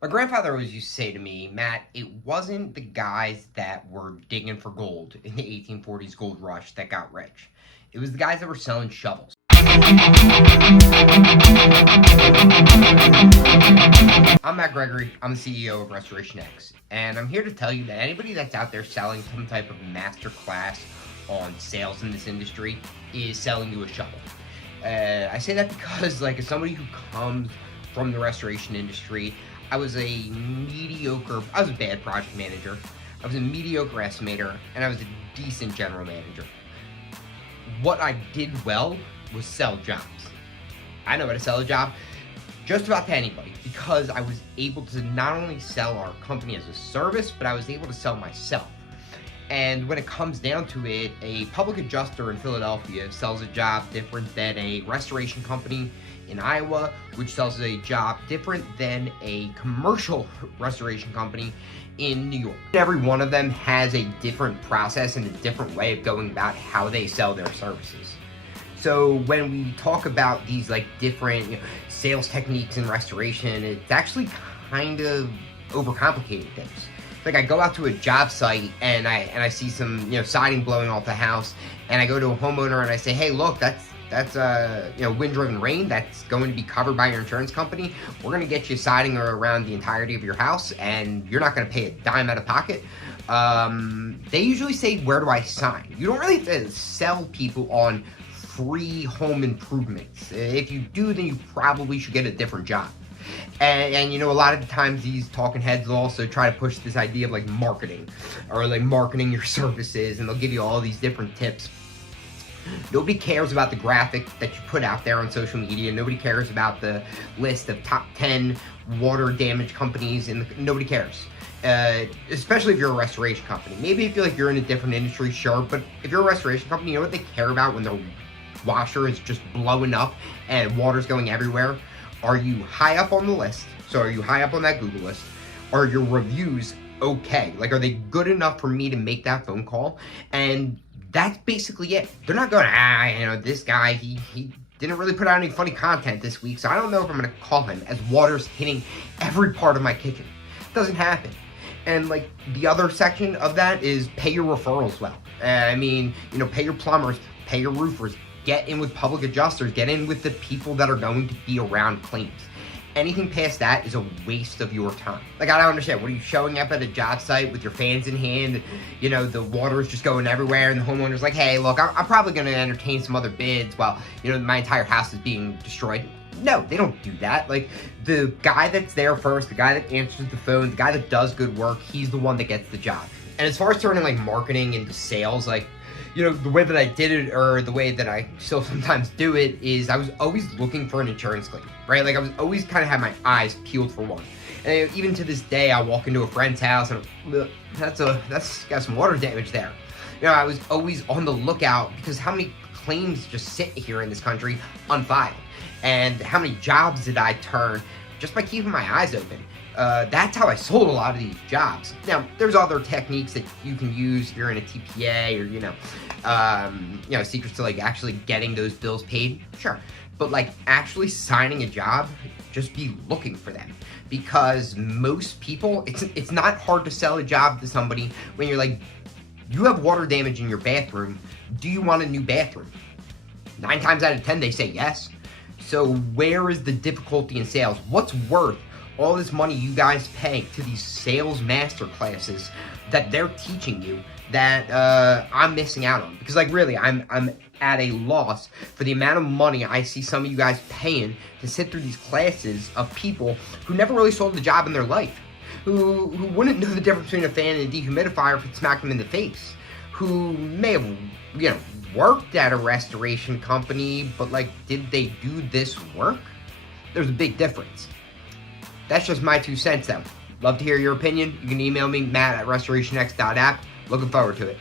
My grandfather always used to say to me, Matt, it wasn't the guys that were digging for gold in the 1840s gold rush that got rich. It was the guys that were selling shovels. I'm Matt Gregory. I'm the CEO of Restoration X, and I'm here to tell you that anybody that's out there selling some type of master class on sales in this industry is selling you a shovel. I say that because, as somebody who comes from the restoration industry, I was a bad project manager, I was a mediocre estimator, and I was a decent general manager. What I did well was sell jobs. I know how to sell a job just about to anybody because I was able to not only sell our company as a service, but I was able to sell myself. And when it comes down to it, a public adjuster in Philadelphia sells a job different than a restoration company in Iowa, which sells a job different than a commercial restoration company in New York. Every one of them has a different process and a different way of going about how they sell their services. So when we talk about these different sales techniques in restoration, it's actually kind of overcomplicated things. I go out to a job site and I see some siding blowing off the house, and I go to a homeowner and I say, hey, look, that's wind-driven rain that's going to be covered by your insurance company. We're going to get you siding around the entirety of your house, and you're not going to pay a dime out of pocket. They usually say, where do I sign? You don't really have to sell people on free home improvements. If you do, then you probably should get a different job. And a lot of the times these talking heads will also try to push this idea of marketing, or marketing your services, and they'll give you all these different tips. Nobody cares about the graphic that you put out there on social media. Nobody cares about the list of top 10 water damage companies, and nobody cares. Especially if you're a restoration company. Maybe if you're in a different industry, sure, but if you're a restoration company, you know what they care about when their washer is just blowing up and water's going everywhere? Are you high up on the list? So are you high up on that Google list? Are your reviews okay? Are they good enough for me to make that phone call? And that's basically it. They're not going, this guy, he didn't really put out any funny content this week, so I don't know if I'm going to call him, as water's hitting every part of my kitchen. It doesn't happen. And the other section of that is pay your referrals well. Pay your plumbers, pay your roofers, get in with public adjusters, get in with the people that are going to be around claims. Anything past that is a waste of your time. I don't understand. What are you showing up at a job site with your fans in hand? The water is just going everywhere, and the homeowner's like, hey, look, I'm probably going to entertain some other bids while, my entire house is being destroyed. No, they don't do that. The guy that's there first, the guy that answers the phone, the guy that does good work, he's the one that gets the job. And as far as turning marketing into sales, the way that I did it, or the way that I still sometimes do it, is I was always looking for an insurance claim, right? I was always kind of had my eyes peeled for one. And even to this day, I walk into a friend's house and that's got some water damage there. I was always on the lookout, because how many claims just sit here in this country unfiled? And how many jobs did I turn just by keeping my eyes open? That's how I sold a lot of these jobs. Now, there's other techniques that you can use if you're in a TPA, or, secrets to actually getting those bills paid. Sure. But actually signing a job, just be looking for them. Because most people, it's not hard to sell a job to somebody when you're you have water damage in your bathroom. Do you want a new bathroom? 9 times out of 10, they say yes. So where is the difficulty in sales? What's worth all this money you guys pay to these sales master classes that they're teaching you that I'm missing out on? Because really, I'm at a loss for the amount of money I see some of you guys paying to sit through these classes of people who never really sold a job in their life, who wouldn't know the difference between a fan and a dehumidifier if it smacked them in the face, who may have worked at a restoration company, but did they do this work? There's a big difference. That's just my 2 cents, though. Love to hear your opinion. You can email me, matt@restorationx.app. Looking forward to it.